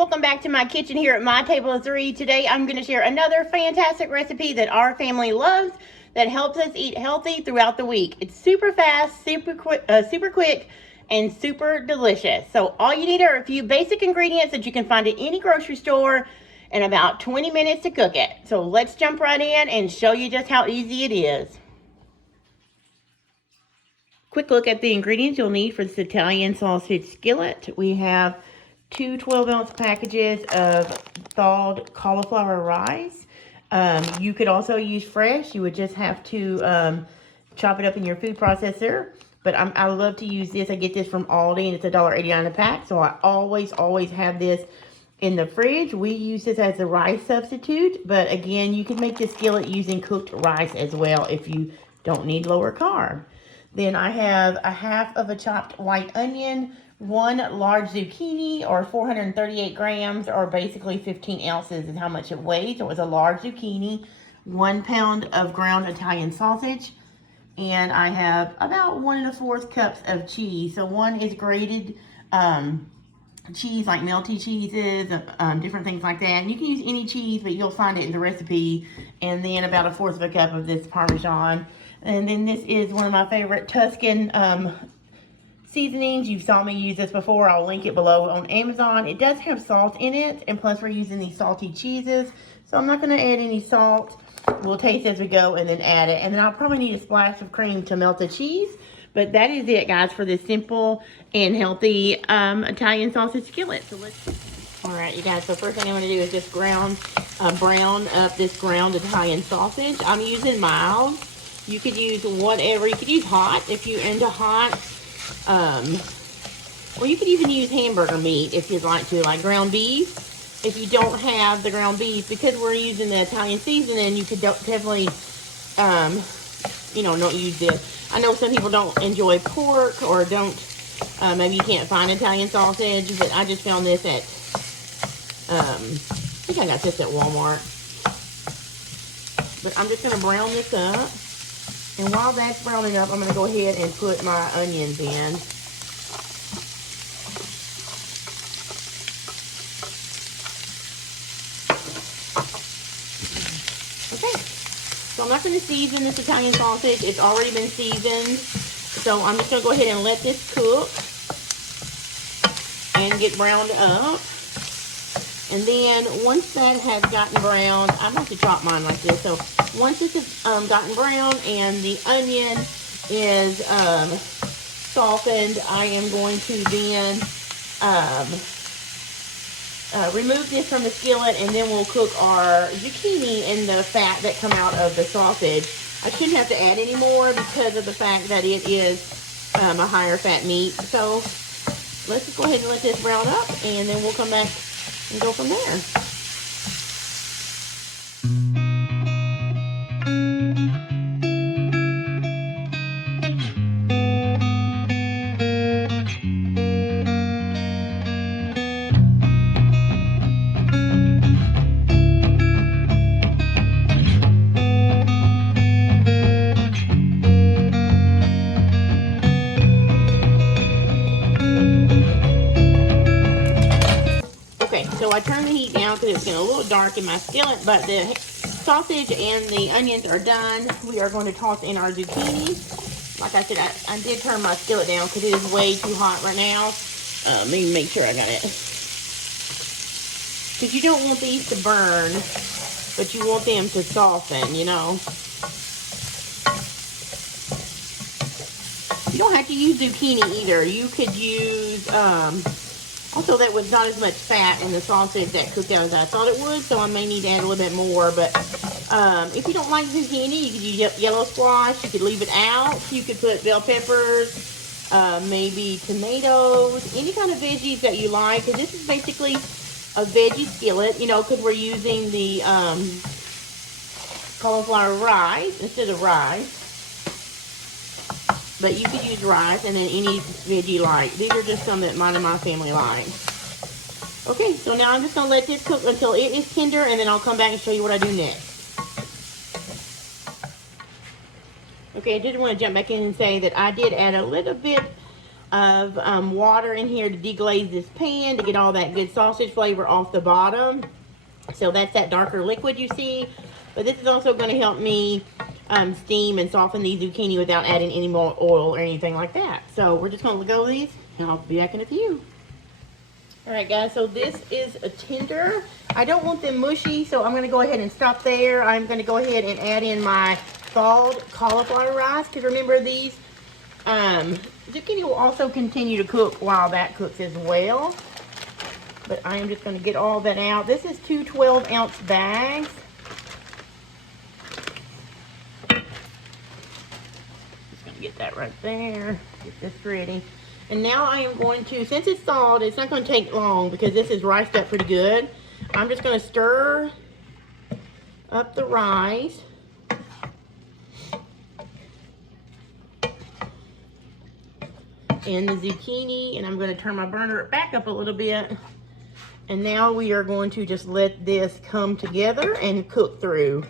welcome back to my kitchen here at My Table of Three. Today I'm going to share another fantastic recipe that our family loves that helps us eat healthy throughout the week. It's super fast, super quick, and super delicious. So all you need are a few basic ingredients that you can find at any grocery store and about 20 minutes to cook it. So let's jump right in and show you just how easy it is. Quick look at the ingredients you'll need for this Italian sausage skillet. We have two 12-ounce packages of thawed cauliflower rice. You could also use fresh. You would just have to chop it up in your food processor. But I love to use this. I get this from Aldi, and it's $1.89 a pack. So I always have this in the fridge. We use this as a rice substitute. But again, you can make this skillet using cooked rice as well if you don't need lower carb. Then I have a half of a chopped white onion, one large zucchini, or 438 grams, or basically 15 ounces is how much it weighs. So it was a large zucchini, 1 pound of ground Italian sausage, and I have about 1 1/4 cups of cheese. So one is grated cheese, like melty cheeses, different things like that. And you can use any cheese, but you'll find it in the recipe. And then about 1/4 cup of this Parmesan. And then this is one of my favorite Tuscan seasonings. You saw me use this before. I'll link it below on Amazon. It does have salt in it, and plus we're using these salty cheeses, so I'm not going to add any salt. We'll taste as we go and then add it. And then I'll probably need a splash of cream to melt the cheese. But that is it, guys, for this simple and healthy Italian sausage skillet. So all right, you guys, so first thing I'm going to do is just brown up this ground Italian sausage. I'm using mild. You could use whatever. You could use hot if you're into hot. Or you could even use hamburger meat if you'd like to, like ground beef. If you don't have the ground beef, because we're using the Italian seasoning, you could definitely, don't use this. I know some people don't enjoy pork or don't, maybe you can't find Italian sausage, but I just found this at, I think I got this at Walmart. But I'm just going to brown this up. And while that's browning up, I'm going to go ahead and put my onions in. Okay, so I'm not going to season this Italian sausage. It's already been seasoned. So I'm just going to go ahead and let this cook and get browned up. And then once that has gotten brown, I'm going to chop mine like this. So once this has gotten brown and the onion is softened, I am going to then remove this from the skillet, and then we'll cook our zucchini in the fat that come out of the sausage. I shouldn't have to add any more because of the fact that it is a higher fat meat. So let's just go ahead and let this brown up, and then we'll come back and go from there. So I turned the heat down because it's getting a little dark in my skillet, but the sausage and the onions are done. We are going to toss in our zucchini. Like I said, I did turn my skillet down because it is way too hot right now. Let me make sure I got it. Because you don't want these to burn, but you want them to soften, you know. You don't have to use zucchini either. You could use... also, that was not as much fat in the sausage that cooked out as I thought it would, so I may need to add a little bit more. But if you don't like zucchini, you could use yellow squash. You could leave it out. You could put bell peppers, maybe tomatoes, any kind of veggies that you like. Because this is basically a veggie skillet, you know, because we're using the cauliflower rice instead of rice. But you could use rice and then any veggie you like. These are just some that mine and my family like. Okay, so now I'm just going to let this cook until it is tender, and then I'll come back and show you what I do next. Okay, I did want to jump back in and say that I did add a little bit of water in here to deglaze this pan to get all that good sausage flavor off the bottom. So that's that darker liquid you see. But this is also going to help me steam and soften the zucchini without adding any more oil or anything like that. So we're just going to go with these, and I'll be back in a few. Alright guys, so this is a tender. I don't want them mushy, so I'm going to go ahead and stop there. I'm going to go ahead and add in my thawed cauliflower rice, because remember these zucchini will also continue to cook while that cooks as well. But I am just going to get all that out. This is 2 12-ounce bags. Just going to get that right there. Get this ready. And now I am going to, since it's thawed, it's not going to take long because this is riced up pretty good. I'm just going to stir up the rice. And the zucchini, and I'm going to turn my burner back up a little bit. And now we are going to just let this come together and cook through.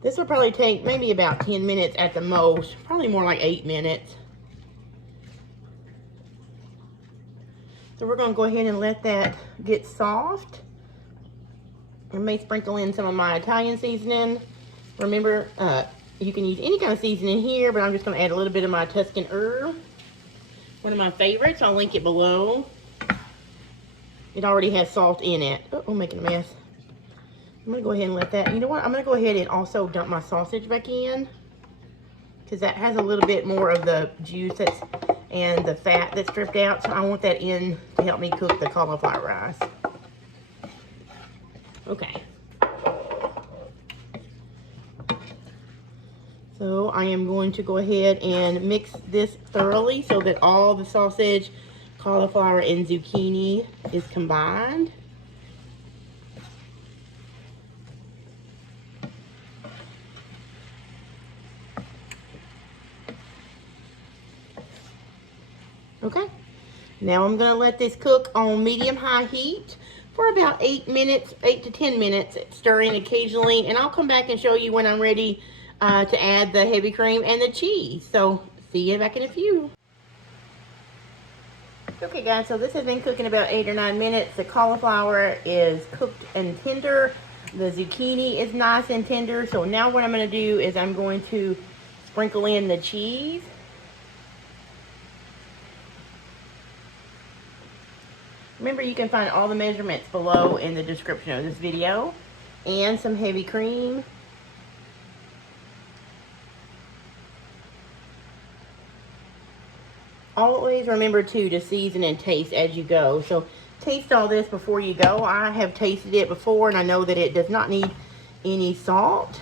This will probably take maybe about 10 minutes at the most, probably more like 8 minutes. So we're going to go ahead and let that get soft. I may sprinkle in some of my Italian seasoning. Remember, you can use any kind of seasoning here, but I'm just going to add a little bit of my Tuscan herb. One of my favorites. I'll link it below. It already has salt in it. Oh, I'm making a mess. I'm going to go ahead and let that, you know what? I'm going to go ahead and also dump my sausage back in, because that has a little bit more of the juice and the fat that's stripped out. So I want that in to help me cook the cauliflower rice. Okay. So I am going to go ahead and mix this thoroughly so that all the sausage, cauliflower, and zucchini is combined. Okay, now I'm going to let this cook on medium-high heat for about 8 minutes, 8 to 10 minutes, stirring occasionally, and I'll come back and show you when I'm ready to add the heavy cream and the cheese. So see you back in a few. Okay guys, so this has been cooking about 8 or 9 minutes. The cauliflower is cooked and tender. The zucchini is nice and tender. So now what I'm going to do is I'm going to sprinkle in the cheese. Remember, you can find all the measurements below in the description of this video. And some heavy cream. Always remember too to season and taste as you go. So taste all this before you go. I have tasted it before and I know that it does not need any salt.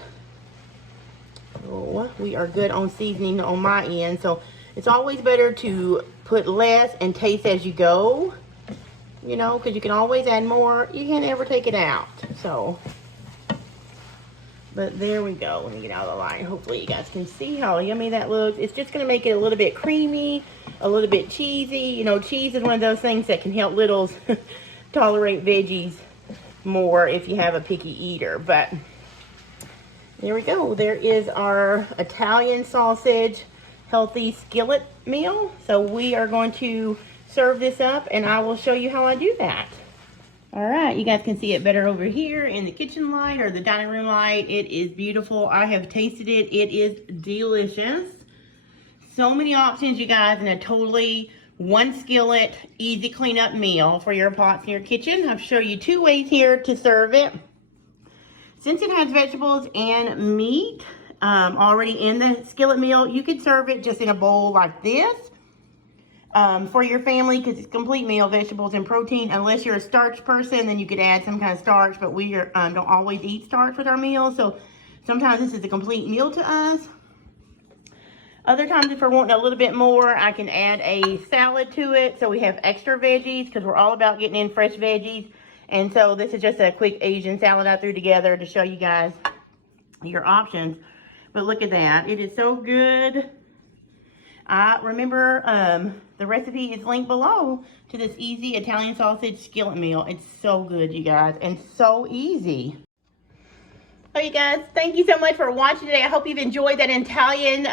So we are good on seasoning on my end. So it's always better to put less and taste as you go. You know, because you can always add more. You can't ever take it out. So, but there we go. Let me get out of the light. Hopefully you guys can see how yummy that looks. It's just going to make it a little bit creamy, a little bit cheesy. You know, cheese is one of those things that can help littles tolerate veggies more if you have a picky eater. But there we go. There is our Italian sausage healthy skillet meal. So we are going to serve this up and I will show you how I do that. All right, you guys can see it better over here in the kitchen light or the dining room light. It is beautiful. I have tasted it. It is delicious. So many options, you guys, in a totally one skillet, easy cleanup meal for your pots in your kitchen. I've shown you 2 ways here to serve it. Since it has vegetables and meat already in the skillet meal, you could serve it just in a bowl like this. For your family, because it's a complete meal, vegetables and protein. Unless you're a starch person, then you could add some kind of starch, but we don't always eat starch with our meals, so sometimes this is a complete meal to us. Other times, if we're wanting a little bit more, I can add a salad to it, so we have extra veggies, because we're all about getting in fresh veggies. And so this is just a quick Asian salad I threw together to show you guys your options. But look at that. It is so good. Remember, the recipe is linked below to this easy Italian sausage skillet meal. It's so good, you guys, and so easy. Oh, you guys, thank you so much for watching today. I hope you've enjoyed that Italian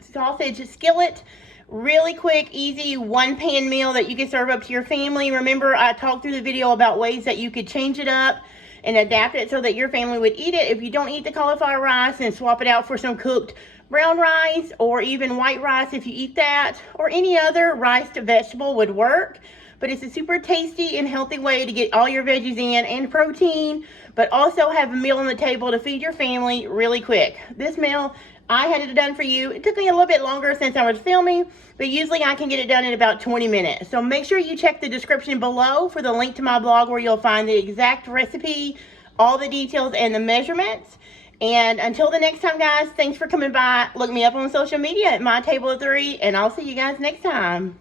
sausage skillet Really quick, easy, one-pan meal that you can serve up to your family. Remember, I talked through the video about ways that you could change it up and adapt it so that your family would eat it. If you don't eat the cauliflower rice, and swap it out for some cooked brown rice or even white rice if you eat that, or any other rice to vegetable would work. But it's a super tasty and healthy way to get all your veggies in and protein, but also have a meal on the table to feed your family really quick. This meal, I had it done for you. It took me a little bit longer since I was filming, but usually I can get it done in about 20 minutes. So make sure you check the description below for the link to my blog where you'll find the exact recipe, all the details, and the measurements. And until the next time, guys, thanks for coming by. Look me up on social media at mytableofthree, and I'll see you guys next time.